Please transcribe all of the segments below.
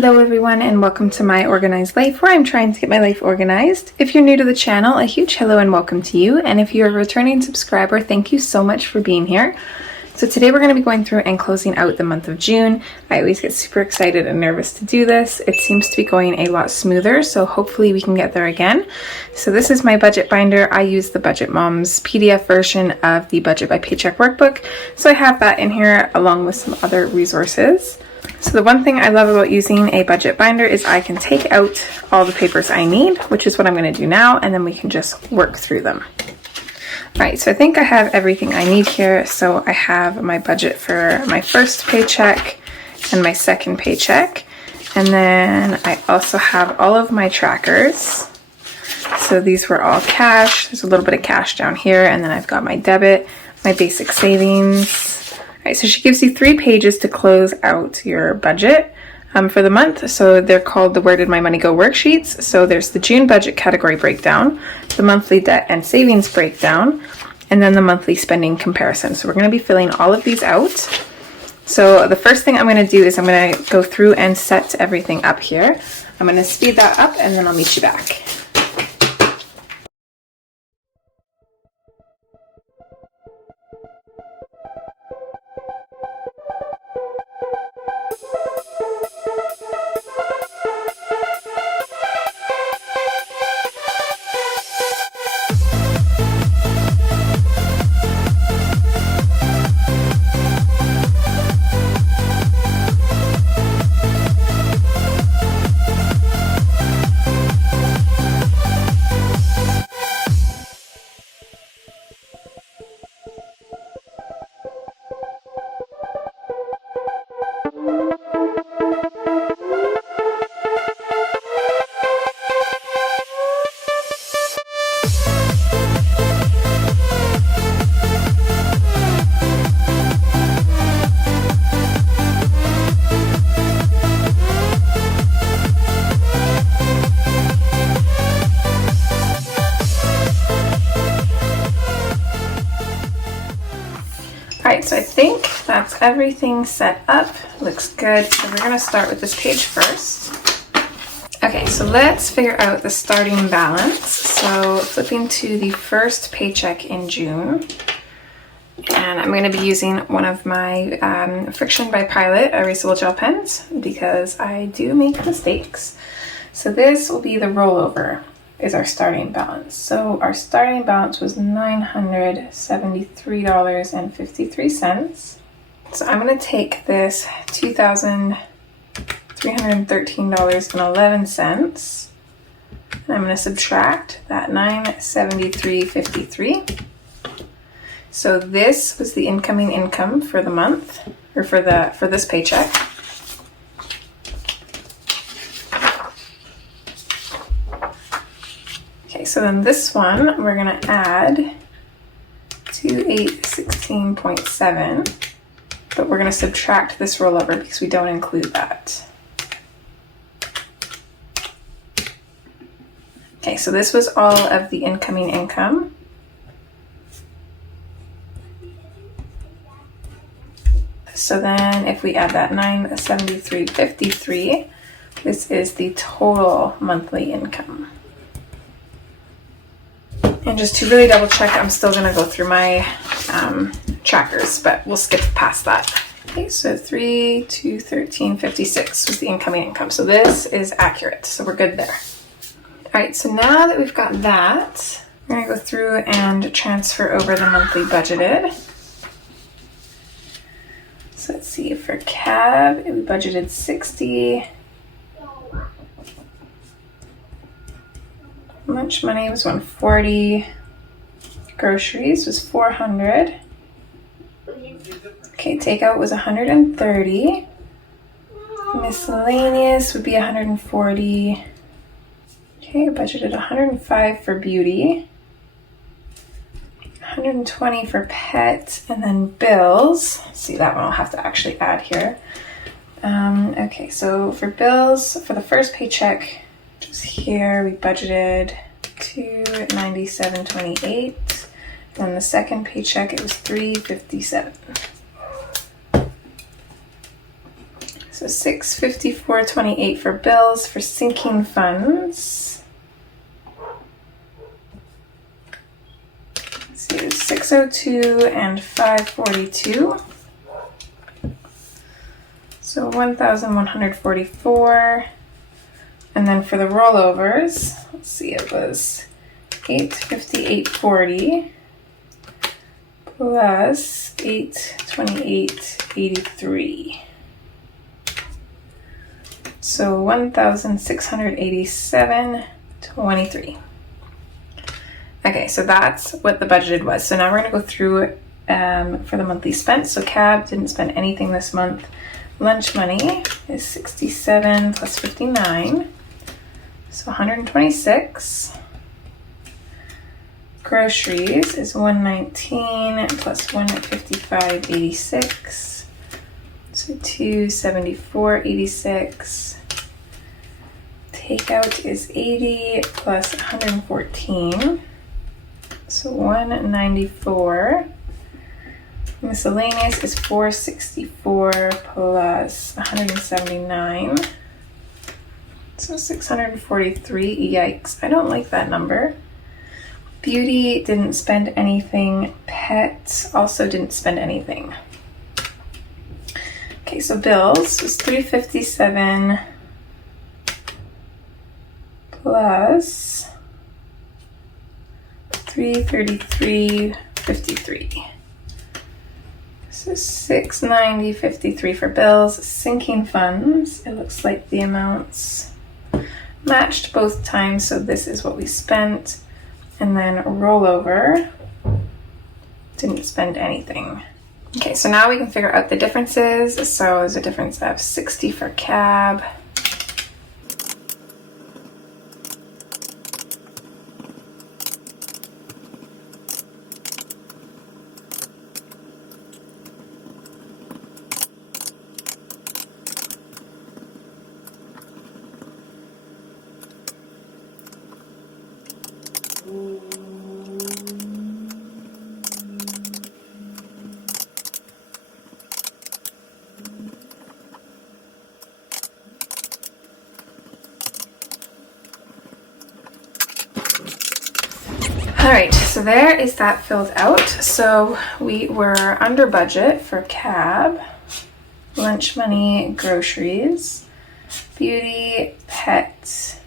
Hello everyone and welcome to my organized life, where I'm trying to get my life organized. If you're new to the channel, a huge hello and welcome to you, and if you're a returning subscriber, thank you so much for being here. So today we're going to be going through and closing out the month of June. I always get super excited and nervous to do this. It seems to be going a lot smoother, so hopefully we can get there again. So this is my budget binder. I use the Budget Moms PDF version of the Budget by Paycheck workbook, so I have that in here along with some other resources. So the one thing I love about using a budget binder is I can take out all the papers I need, which is what I'm going to do now, and then we can just work through them. Alright, so I think I have everything I need here. So I have my budget for my first paycheck and my second paycheck, and then I also have all of my trackers. So these were all cash. There's a little bit of cash down here, and then I've got my debit, my basic savings. Alright, so she gives you 3 pages to close out your budget for the month. So they're called the Where Did My Money Go worksheets. So there's the June budget category breakdown, the monthly debt and savings breakdown, and then the monthly spending comparison. So we're going to be filling all of these out. So the first thing I'm going to do is I'm going to go through and set everything up here. I'm going to speed that up and then I'll meet you back. Alright, so I think that's everything set up. Looks good. So we're going to start with this page first. Okay, so let's figure out the starting balance. So flipping to the first paycheck in June. And I'm going to be using one of my Friction by Pilot erasable gel pens because I do make mistakes. So this will be the rollover. Is our starting balance. So our starting balance was $973.53. So I'm going to take this $2,313.11 and I'm going to subtract that $973.53. So this was the incoming income for the month, or for this paycheck. So then this one, we're going to add 2816.7, but we're going to subtract this rollover because we don't include that. Okay, so this was all of the incoming income. So then if we add that 973.53, this is the total monthly income. And just to really double check, I'm still going to go through my trackers, but we'll skip past that. Okay, so 3,213.56 was the incoming income. So this is accurate. So we're good there. All right, so now that we've got that, we're going to go through and transfer over the monthly budgeted. So let's see, for cab, we budgeted 60. Lunch money was 140. Groceries was 400. Okay, takeout was 130. Miscellaneous would be 140. Okay, I budgeted 105 for beauty. 120 for pet, and then bills. See, that one I'll have to actually add here. Okay, so for bills, for the first paycheck, just here we budgeted $297.28. Then the second paycheck it was $357. So $654.28 for bills for sinking funds. Let's see, 602 and 542. So 1,144. And then for the rollovers, let's see, it was 858.40 plus 828.83. So 1,687.23. Okay, so that's what the budgeted was. So now we're going to go through for the monthly spent. So cab didn't spend anything this month. Lunch money is 67 plus 59, so 126. Groceries is 119 plus 155.86, so 274.86. Takeout is 80 plus 114, so 194. Miscellaneous is 464 plus 179, so 643. Yikes, I don't like that number. Beauty didn't spend anything. Pets also didn't spend anything. Okay, so bills was 357 plus 333.53. So 690.53 for bills. Sinking funds, it looks like the amounts matched both times, so this is what we spent. And then rollover, didn't spend anything. Okay, so now we can figure out the differences. So there's a difference of 60 for cab, all right, so there is that filled out. So we were under budget for cab, lunch money, groceries, beauty, pet,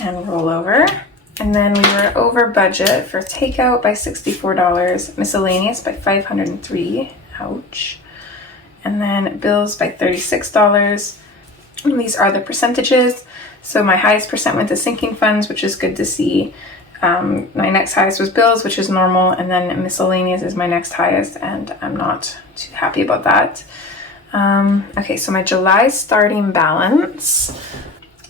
and rollover. And then we were over budget for takeout by $64, miscellaneous by $503, ouch. And then bills by $36. And these are the percentages. So my highest percent went to sinking funds, which is good to see. My next highest was bills, which is normal, and then miscellaneous is my next highest, and I'm not too happy about that. Okay, so my July starting balance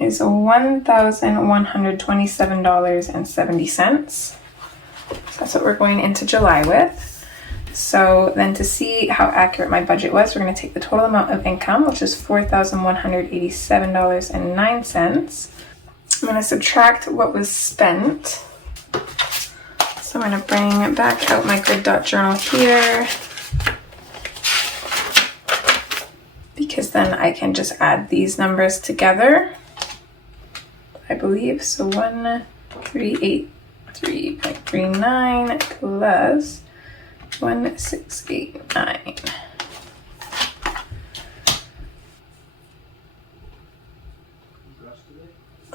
is $1,127.70. So that's what we're going into July with. So then to see how accurate my budget was, we're going to take the total amount of income, which is $4,187.09. I'm going to subtract what was spent. So I'm going to bring back out my grid dot journal here, because then I can just add these numbers together, I believe. So 1383.39 plus 1689.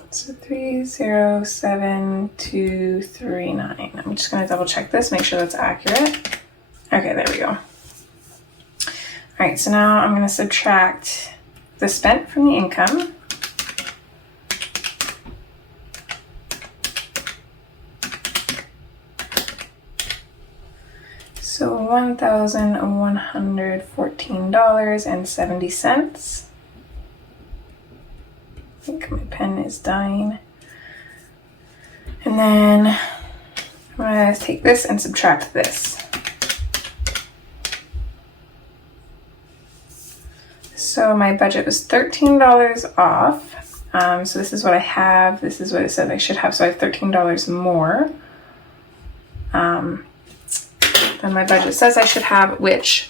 So 307239. I'm just going to double check this, make sure that's accurate. Okay, there we go. All right, so now I'm going to subtract the spent from the income. So $1,114.70. I think my pen is dying. And then I'm going to take this and subtract this. So my budget was $13 off. So this is what I have. This is what it said I should have. So I have $13 more than my budget says I should have, which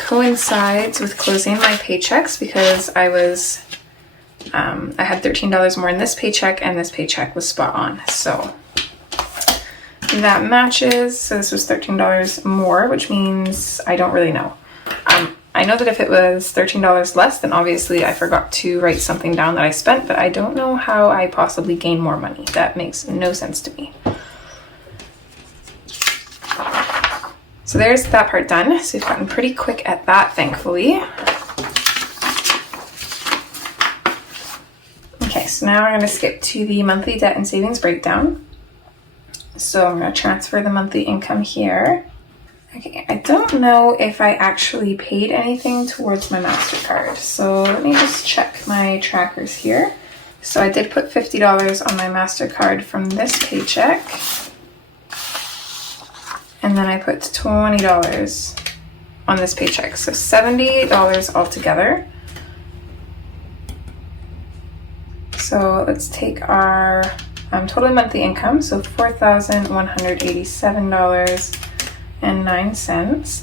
coincides with closing my paychecks because I had $13 more in this paycheck and this paycheck was spot on. So that matches. So this was $13 more, which means I don't really know. I know that if it was $13 less, then obviously I forgot to write something down that I spent, but I don't know how I possibly gain more money. That makes no sense to me. So there's that part done. So we've gotten pretty quick at that, thankfully. Okay, so now we're going to skip to the monthly debt and savings breakdown. So I'm going to transfer the monthly income here. Okay, I don't know if I actually paid anything towards my MasterCard. So let me just check my trackers here. So I did put $50 on my MasterCard from this paycheck. And then I put $20 on this paycheck. So $70 altogether. So let's take our total monthly income. So $4,187.09. I'm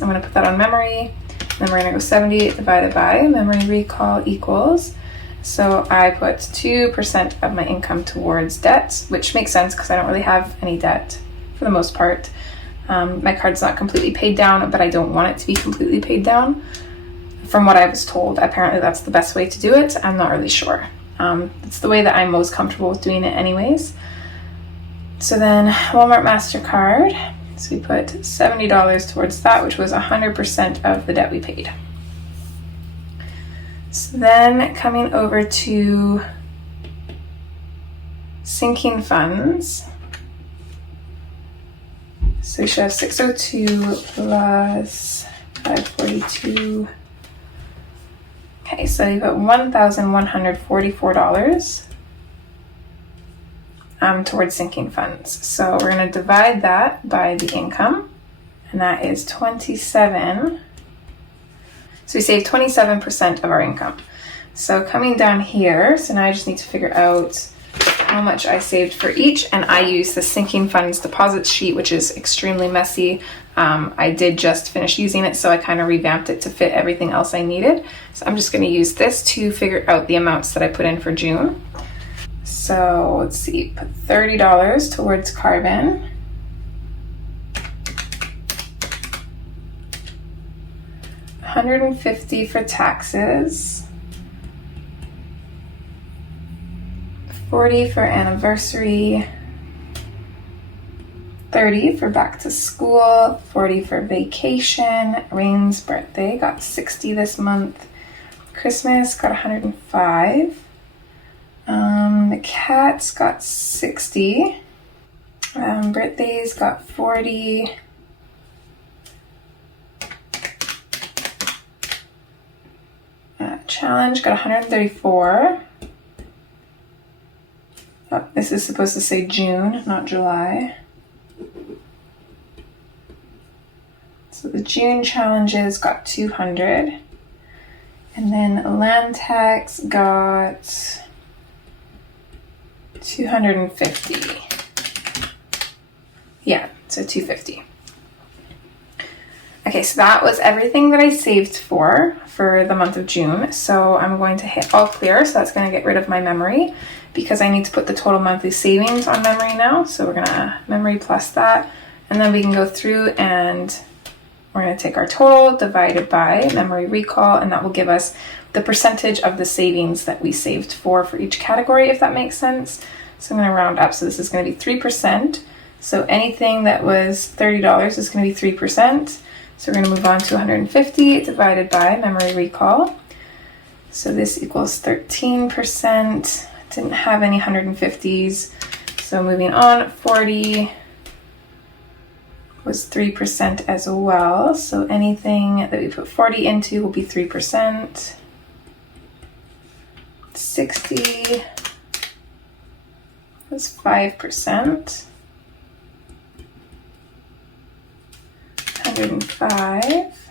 going to put that on memory. Then we're going to go 70 divided by memory recall equals. So I put 2% of my income towards debt, which makes sense because I don't really have any debt for the most part. My card's not completely paid down, but I don't want it to be completely paid down. From what I was told, apparently that's the best way to do it. I'm not really sure. It's the way that I'm most comfortable with doing it anyways. So then Walmart MasterCard. So we put $70 towards that, which was 100% of the debt we paid. So then coming over to sinking funds. So we should have 602 plus 542. Okay, so you put $1,144 towards sinking funds. So we're going to divide that by the income, and that is 27. So we save 27% of our income. So coming down here, so now I just need to figure out how much I saved for each, and I use the sinking funds deposit sheet, which is extremely messy. I did just finish using it, so I kind of revamped it to fit everything else I needed. So I'm just going to use this to figure out the amounts that I put in for June. So let's see, put $30 towards carbon. $150 for taxes. $40 for anniversary. $30 for back to school. $40 for vacation. Rain's birthday got $60 this month. Christmas got $105. The cats got $60. Birthdays got $40. Challenge got $134. Oh, this is supposed to say June, not July. So the June challenges got $200. And then land tax got $250. Yeah, so $250. Okay, so that was everything that I saved for the month of June. So I'm going to hit all clear. So that's going to get rid of my memory because I need to put the total monthly savings on memory now. So we're going to memory plus that. And then we can go through and we're going to take our total divided by memory recall, and that will give us the percentage of the savings that we saved for each category, if that makes sense. So I'm going to round up. So this is going to be 3%. So anything that was $30 is going to be 3%. So we're going to move on to 150 divided by memory recall. So this equals 13%. Didn't have any 150s. So moving on, 40 was 3% as well. So anything that we put 40 into will be 3%. 60 was 5%. 105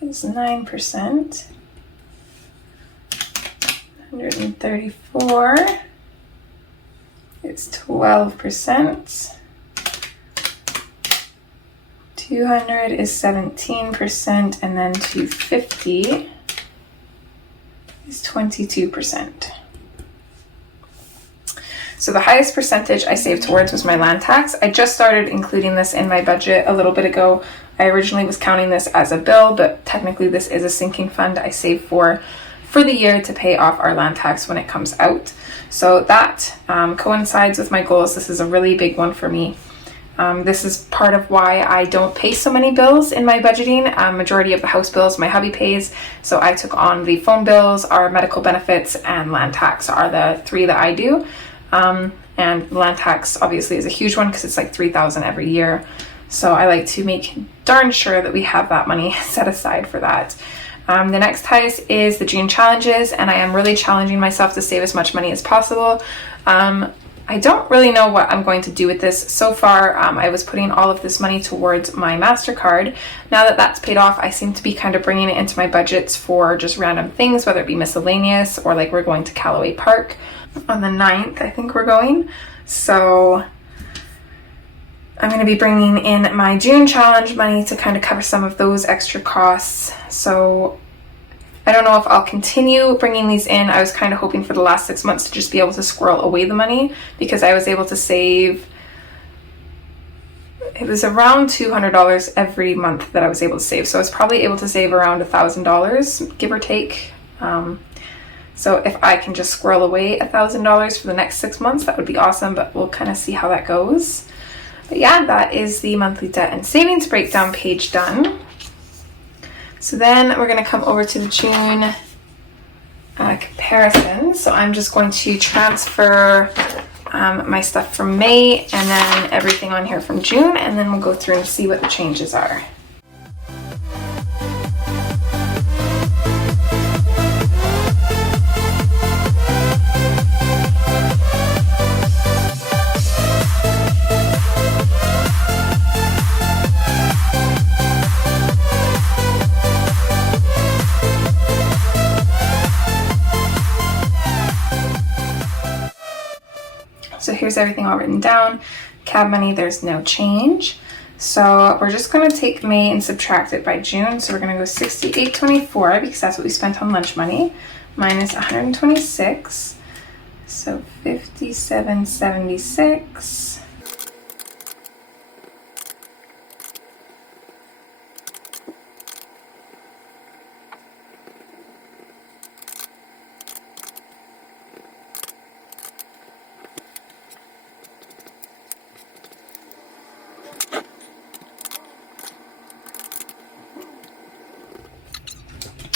is 9%. 134 is 12%. 200 is 17%, and then 250 is 22%. So the highest percentage I saved towards was my land tax. I just started including this in my budget a little bit ago. I originally was counting this as a bill, but technically this is a sinking fund I save for the year to pay off our land tax when it comes out. So that coincides with my goals. This is a really big one for me. This is part of why I don't pay so many bills in my budgeting. Majority of the house bills my hubby pays, so I took on the phone bills, our medical benefits, and land tax are the three that I do. And land tax obviously is a huge one because it's like $3,000 every year. So I like to make darn sure that we have that money set aside for that. The next highest is the June challenges, and I am really challenging myself to save as much money as possible. I don't really know what I'm going to do with this. So far, I was putting all of this money towards my MasterCard. Now that that's paid off, I seem to be kind of bringing it into my budgets for just random things, whether it be miscellaneous or like we're going to Callaway Park on the 9th, I think we're going. So I'm going to be bringing in my June challenge money to kind of cover some of those extra costs. So I don't know if I'll continue bringing these in. I was kind of hoping for the last 6 months to just be able to squirrel away the money, because I was able to save, it was around $200 every month that I was able to save. So I was probably able to save around $1,000, give or take. So if I can just squirrel away $1,000 for the next 6 months, that would be awesome, but we'll kind of see how that goes. But yeah, that is the monthly debt and savings breakdown page done. So then we're going to come over to the June comparison. So I'm just going to transfer my stuff from May and then everything on here from June, and then we'll go through and see what the changes are. So here's everything all written down. Cab money, there's no change. So we're just going to take May and subtract it by June. So we're going to go $68.24 because that's what we spent on lunch money, minus $126. So $57.76.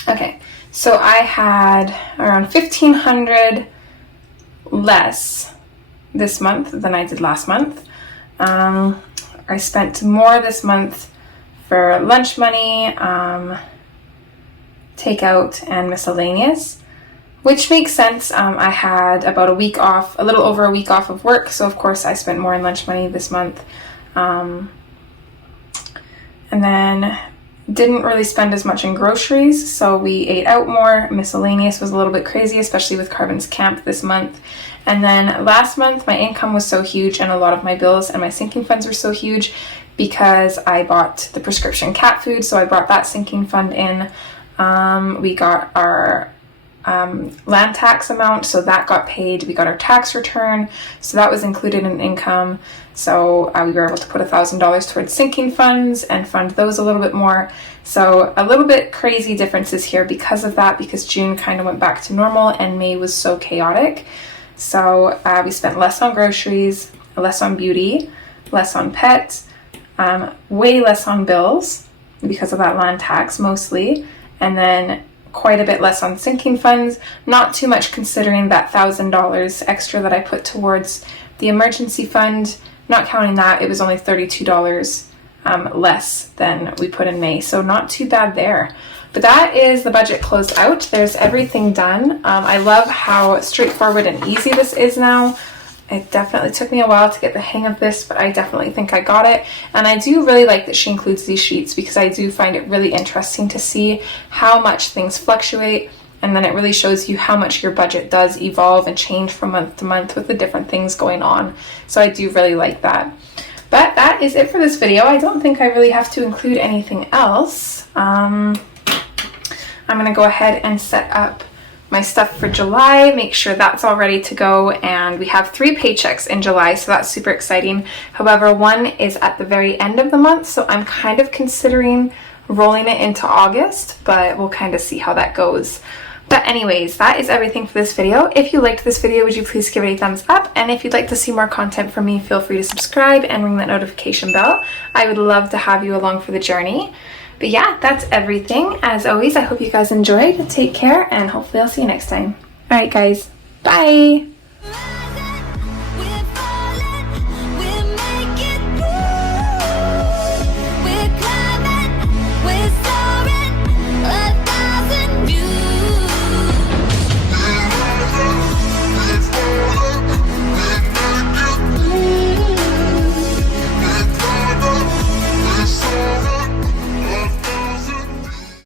Okay, so I had around $1,500 less this month than I did last month. I spent more this month for lunch money, takeout, and miscellaneous, which makes sense. I had about a week off, a little over a week off of work, so of course I spent more in lunch money this month. And then didn't really spend as much in groceries, so we ate out more. Miscellaneous was a little bit crazy, especially with Carbon's camp this month. And then last month, my income was so huge, and a lot of my bills and my sinking funds were so huge because I bought the prescription cat food, so I brought that sinking fund in. We got our land tax amount, so that got paid. We got our tax return, so that was included in income. So we were able to put $1,000 towards sinking funds and fund those a little bit more. So a little bit crazy differences here because of that, because June kind of went back to normal and May was so chaotic. So we spent less on groceries, less on beauty, less on pets, way less on bills because of that land tax mostly, and then quite a bit less on sinking funds. Not too much considering that $1,000 extra that I put towards the emergency fund. Not counting that, it was only $32 less than we put in May, so not too bad there. But that is the budget closed out. There's everything done. I love how straightforward and easy this is now. It definitely took me a while to get the hang of this, but I definitely think I got it. And I do really like that she includes these sheets because I do find it really interesting to see how much things fluctuate. And then it really shows you how much your budget does evolve and change from month to month with the different things going on. So I do really like that. But that is it for this video. I don't think I really have to include anything else. I'm going to go ahead and set up my stuff for July, make sure that's all ready to go, and we have 3 paychecks in July, so that's super exciting. However, one is at the very end of the month, so I'm kind of considering rolling it into August, but we'll kind of see how that goes. But anyways, that is everything for this video. If you liked this video, would you please give it a thumbs up? And if you'd like to see more content from me, feel free to subscribe and ring that notification bell. I would love to have you along for the journey. But yeah, that's everything. As always, I hope you guys enjoyed. Take care, and hopefully I'll see you next time. All right, guys. Bye.